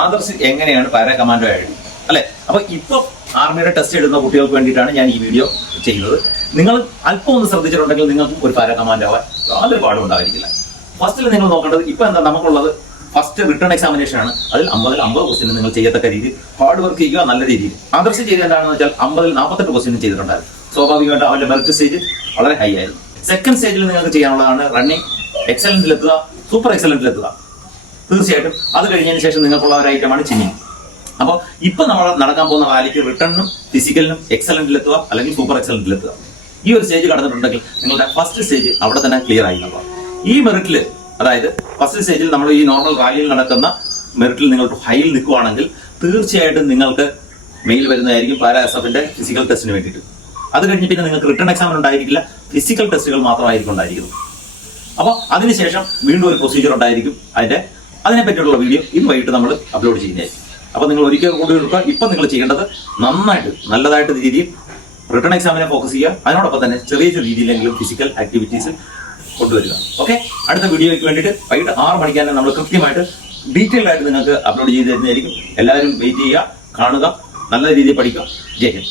ആദർശ് എങ്ങനെയാണ് para commando ആയിട്ട് അല്ലെ. അപ്പൊ ഇപ്പൊ ആർമിയുടെ ടെസ്റ്റ് എഴുതുന്ന കുട്ടികൾക്ക് വേണ്ടിയിട്ടാണ് ഞാൻ ഈ വീഡിയോ ചെയ്യുന്നത്. നിങ്ങൾ അല്പം ഒന്ന് ശ്രദ്ധിച്ചിട്ടുണ്ടെങ്കിൽ നിങ്ങൾക്ക് ഒരു പാരാ കമാൻഡോ ആവാൻ യാതൊരു പാടും ഉണ്ടായിരിക്കില്ല. ഫസ്റ്റിൽ നിങ്ങൾ നോക്കേണ്ടത് ഇപ്പൊ എന്താ നമുക്കുള്ളത് ഫസ്റ്റ് റിട്ടേൺ എക്സാമിനേഷൻ ആണ്. അതിൽ 50 ക്വസ്റ്റ്യൻ നിങ്ങൾ ചെയ്യത്തക്ക രീതിയിൽ ഹാർഡ് വർക്ക് ചെയ്യുക നല്ല രീതിയിൽ. ആദർശ് ചെയ്ത് എന്താണെന്ന് വെച്ചാൽ 50-ൽ 48 ക്വസ്റ്റ്യൻ ചെയ്തിട്ടുണ്ടായിരുന്നു. സ്വാഭാവികമായിട്ട് അവന്റെ മെറിറ്റ് സ്റ്റേജ് വളരെ ഹൈ ആയിരുന്നു. സെക്കൻഡ് സ്റ്റേജിൽ നിങ്ങൾക്ക് ചെയ്യാനുള്ളതാണ് റണ്ണിങ് എക്സലന്റിലെത്തുക, സൂപ്പർ എക്സലന്റിലെത്തുക. തീർച്ചയായിട്ടും അത് കഴിഞ്ഞതിന് ശേഷം നിങ്ങൾക്കുള്ള ഒരു ഐറ്റമാണ് ചിന്നിങ്. അപ്പോൾ ഇപ്പൊ നമ്മൾ നടക്കാൻ പോകുന്ന റാലിക്ക് റിട്ടേണിനും ഫിസിക്കലിനും എക്സലന്റിലെത്തുക അല്ലെങ്കിൽ സൂപ്പർ എക്സലന്റിലെത്തുക. ഈ ഒരു സ്റ്റേജ് കടന്നിട്ടുണ്ടെങ്കിൽ നിങ്ങളുടെ ഫസ്റ്റ് സ്റ്റേജ് അവിടെ തന്നെ ക്ലിയർ ആയി എന്നുള്ളതാണ്. ഈ മെറിറ്റിൽ അതായത് ഫസ്റ്റ് സ്റ്റേജിൽ നമ്മൾ ഈ നോർമൽ റാലിയിൽ നടക്കുന്ന മെറിറ്റിൽ നിങ്ങൾ ഹൈയിൽ നിൽക്കുകയാണെങ്കിൽ തീർച്ചയായിട്ടും നിങ്ങൾക്ക് മെയിൽ വരുന്നതായിരിക്കും പാരാ എസ്എഫിന്റെ ഫിസിക്കൽ ടെസ്റ്റിന് വേണ്ടിയിട്ട്. അത് കഴിഞ്ഞ് പിന്നെ നിങ്ങൾക്ക് റിട്ടേൺ എക്സാമിന് ഉണ്ടായിരിക്കില്ല, ഫിസിക്കൽ ടെസ്റ്റുകൾ മാത്രമായിരിക്കും ഉണ്ടായിരിക്കുന്നത്. അപ്പോൾ അതിനുശേഷം വീണ്ടും ഒരു പ്രൊസീജിയർ ഉണ്ടായിരിക്കും. അതിനെ പറ്റിയുള്ള വീഡിയോ ഇന്ന് വൈകിട്ട് നമ്മൾ അപ്ലോഡ് ചെയ്യുന്നതായിരിക്കും. അപ്പോൾ നിങ്ങൾ ഒരിക്കൽ കൂടി എടുക്കുക. ഇപ്പം നിങ്ങൾ ചെയ്യേണ്ടത് നല്ലതായിട്ട് രീതിയിൽ റിട്ടേൺ എക്സാമിനെ ഫോക്കസ് ചെയ്യുക. അതിനോടൊപ്പം തന്നെ ചെറിയ രീതിയിലെങ്കിലും ഫിസിക്കൽ ആക്ടിവിറ്റീസ് കൊണ്ടുവരിക. ഓക്കെ, അടുത്ത വീഡിയോയ്ക്ക് വേണ്ടിയിട്ട് വൈകിട്ട് 6 മണിക്ക് തന്നെ നമ്മൾ കൃത്യമായിട്ട് ഡീറ്റെയിൽ ആയിട്ട് നിങ്ങൾക്ക് അപ്ലോഡ് ചെയ്ത് തരുന്നതായിരിക്കും. എല്ലാവരും വെയിറ്റ് ചെയ്യുക, കാണുക, നല്ല രീതിയിൽ പഠിക്കുക. ജയ് ഹിന്ദ്.